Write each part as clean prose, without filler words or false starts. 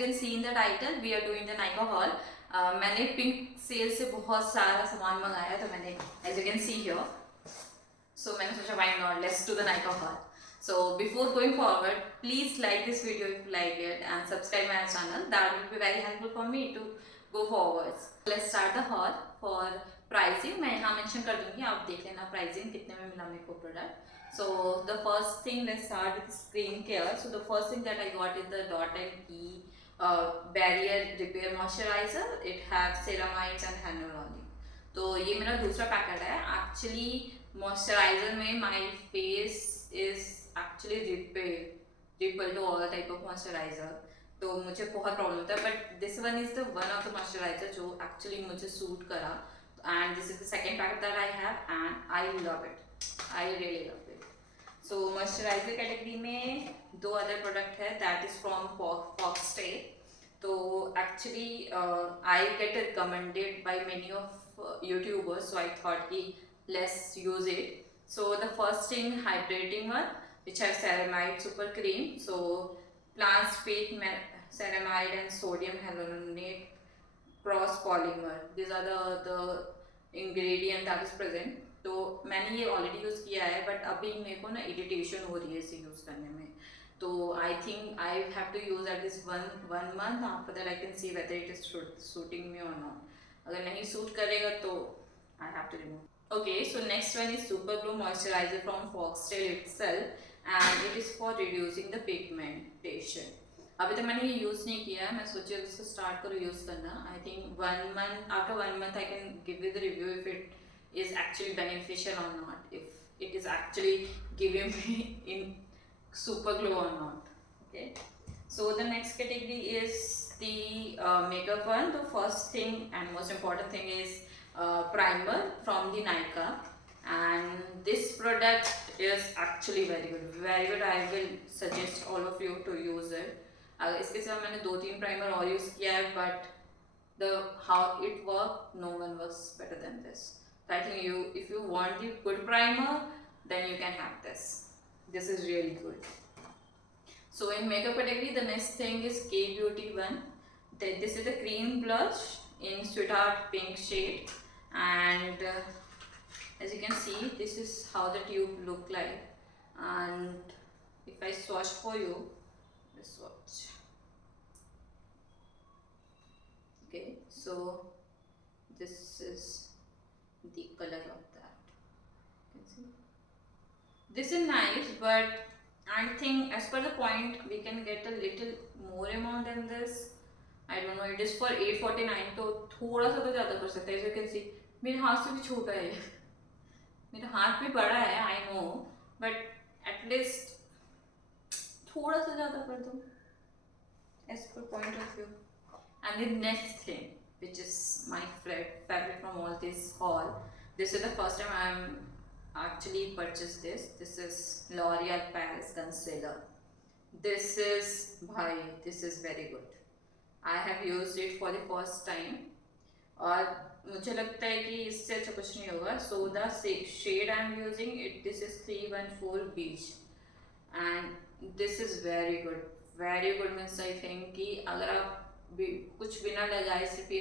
can see in the title, we are doing the Nykaa haul. मैंने pink cell से बहुत सारा सामान मंगाया, तो मैंने as you can see here, so मैंने सोचा why not, let's do the Nykaa haul. So before going forward, please like this video if you like it and subscribe my channel. That will be very helpful for me to go forwards. Let's start the haul. For pricing मैं यहाँ mention कर दूँगी, आप देख लेना pricing कितने में मिला मेरे को product. So the first thing, let's start with screen care. So the first thing that I got is the Dot and Key barrier repair moisturizer. It has ceramides and hyaluronic. तो ये मेरा दूसरा packet है. Actually moisturiser में my face is actually repel to all type of moisturiser, तो मुझे बहुत problem होता है. But this one is the one of the moisturiser जो एक्चुअली मुझे सूट करा, and this is the second packet that I have and I love it. I really love it. So moisturiser category में दो other product है, that is from Foxtail. तो actually I gate recommended by many of YouTubers, so I thought ki let's use it. So the first thing, hydrating one, which has ceramide super cream. So plant speak ceramide and sodium hyaluronate cross polymer, these are the ingredient that is present. तो मैंने ये already use किया है, but अभी मेरे को ना irritation हो रही है इसे यूज़ करने में. तो I think I have to use at this one month. After that I can see whether it is suiting me और नॉट. अगर नहीं सूट करेगा तो I have to remove. Okay, so next one is super glow moisturizer from Foxtale itself, and it is for reducing the pigmentation. अभी तो मैंने ये use नहीं किया है, मैं सोची उसको स्टार्ट करूँ यूज़ करना. I think 1 month, after 1 month I can give you the review if it is actually beneficial or not, if it is actually giving me in super glow or not. Okay, so the next category is the makeup one. The first thing and most important thing is primer from the Nykaa, and this product is actually very good, very good. I will suggest all of you to use it. इसके सिवा मैंने 2-3 primer और use किया है, but the how it worked, no one was better than this. So I think if you want the good primer, then you can have this. This is really good. So in makeup category, the next thing is K Beauty one. This is the cream blush in Sweetheart pink shade, and as you can see, this is how the tube look like. And if I swatch for you, let's swatch. Okay, so this is the color of that. You can see this is nice, but I think as per the point we can get a little more amount than this. I don't know, it is for 849, तो थोड़ा सा तो ज़्यादा कर सकते हैं. As you can see, मेरे हाथ से भी छोटा है, मेरा हाथ भी बड़ा है, I know, but at least थोड़ा सा ज़्यादा कर दो as per point of view. And the next thing, which is my favorite from all this haul, this is the first time I'm actually purchased this. This is L'Oreal Paris concealer. This is very good. I have used it for the first time, और मुझे लगता है कि इससे अच्छा कुछ नहीं होगा. So the shade I'm using it, this is 314 Beach, and this is very good. Very good means I think कि अगर आप कुछ बिना लगाए सिर्फ ये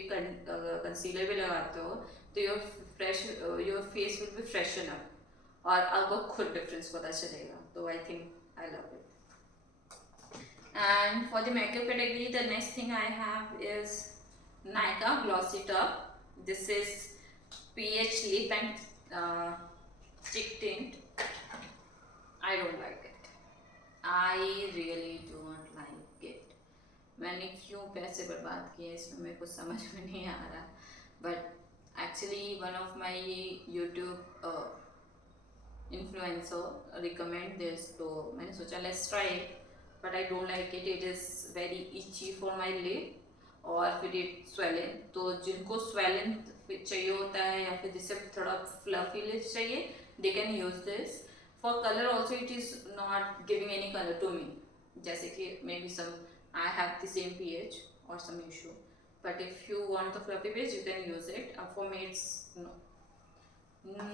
कंसीलर भी लगाते हो तो your face will be freshen up, और आपको खुद डिफरेंस पता चलेगा. तो I think I love it. And for the makeup category, the next thing I have is Nykaa Glossy Top. This is PH lip and stick tint. I don't like it. I really don't like it. मैंने क्यों पैसे बर्बाद किए इसमें मेरे को समझ में नहीं आ रहा. But actually one of my YouTube influencer recommend this, तो मैंने सोचा let's try it, but I don't like it. It is very itchy for my lip, और फिर इट स्वेलिंग. तो जिनको स्वेलिंग चाहिए होता है या फिर जिससे थोड़ा फ्लफी लिप्स चाहिए, they can use this. For colour also it is not giving any colour to me. जैसे कि maybe some I have the same pH or some issue, but if you want the fluffy pH, you can use it. For me, it's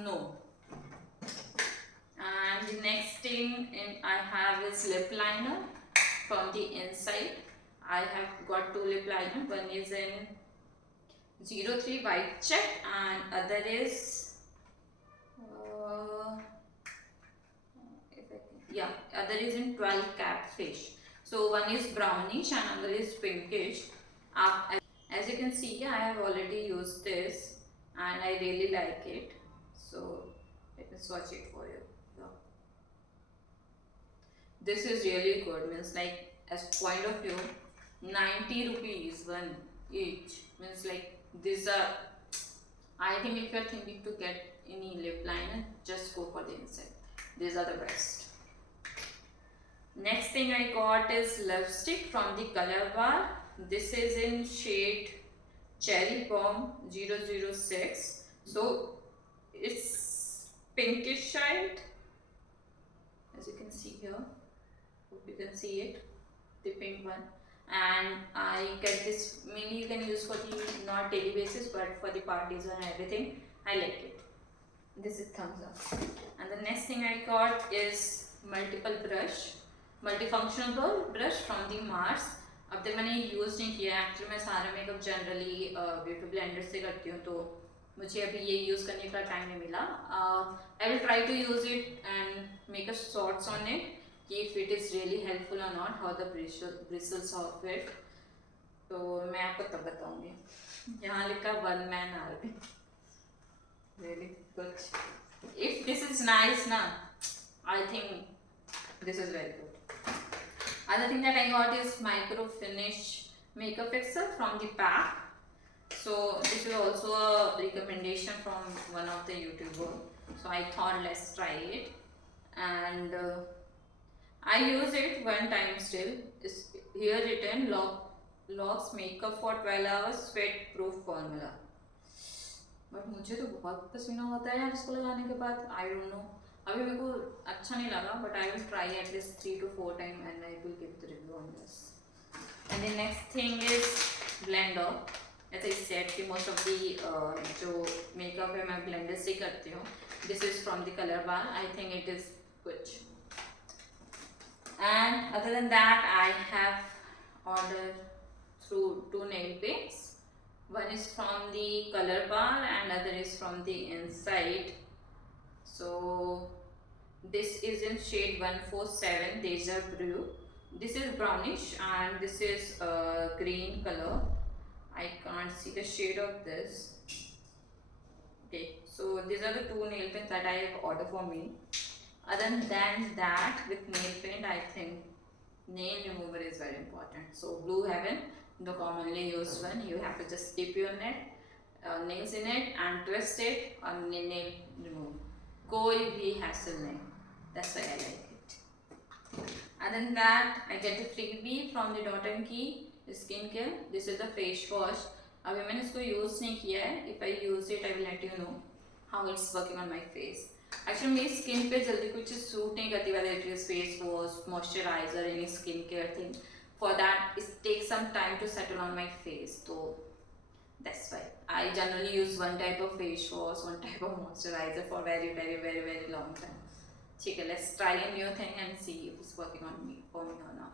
no. And the next thing I have is lip liner from the inside. I have got two lip liner. One is in 03 white check and other is uh, yeah, other is in 12 catfish. So one is brownish and other is pinkish. As you can see, I have already used this and I really like it. So let me swatch it for you. Yeah. This is really good. Means like as point of view, 90 rupees one each. Means like these are. I think if you are thinking to get any lip liner, just go for the inside. These are the best. Next thing I got is lipstick from the Color Bar. This is in shade Cherry Bomb 006. So it's pinkish shade, as you can see here. Hope you can see it, the pink one. And I get this, mainly you can use for the not daily basis, but for the parties and everything. I like it. This is thumbs up. And the next thing I got is multifunctional brush from the Mars. अब तक मैंने use नहीं किया है actually. मैं सारा makeup generally beauty blender से करती हूँ, तो मुझे अभी ये यूज़ करने का टाइम नहीं मिला. I will try to use it and make a shorts on it कि if it is really helpful और not, how the bristles of it. तो मैं आपको तब बताऊँगी. यहाँ लिखा one man army. Really good. If this is nice na, I think this is very good. Other thing that I got is Micro Finish Makeup Fixer from the pack. So this is also a recommendation from one of the YouTuber. So I thought let's try it, and I use it one time still. It's here written locks makeup for 12 hours sweat proof formula. But मुझे तो बहुत पसीना होता है यार इसको लगाने के बाद. आई डोंट नो, अभी मेरे को अच्छा नहीं लगा, but I will try at least 3 to 4 time and I will give the review on this. And the next thing is blender. As I said कि मोस्ट ऑफ दी जो मेकअप है मैं ब्लेंडर से करती हूँ. This is from the colour bar. I think it is good. And other than that I have order through 2 nail paints. One is from the Color Bar and other is from the Inside. So this is in shade 147 Deja Brew. This is brownish and this is green color. I can't see the shade of this. Okay, so these are the 2 nail paints that I have ordered for me. Other than that, with nail paint, I think nail remover is very important. So Blue Heaven, the commonly used one, you have to just dip your nails in it and twist it and nail remove. कोई भी hassle नहीं. That's why I like it. Other than that, I get a freebie from the Dot & Key skincare. This is the face wash. अभी मैंने इसको use नहीं किया है. If I use it, I will let you know how it's working on my face. Actually मेरी skin पे जल्दी कुछ सूट नहीं करती, whether it is face wash, moisturizer, any skincare thing. For that, it takes some time to settle on my face. So that's why I generally use one type of face wash, one type of moisturizer for very long time. Okay, let's try a new thing and see if it's working on me for me or not.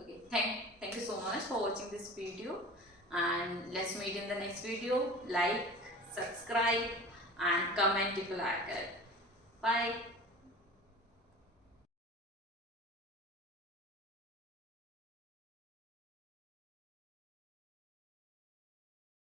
Okay, thank you so much for watching this video, and let's meet in the next video. Like, subscribe and comment if you like it. Bye.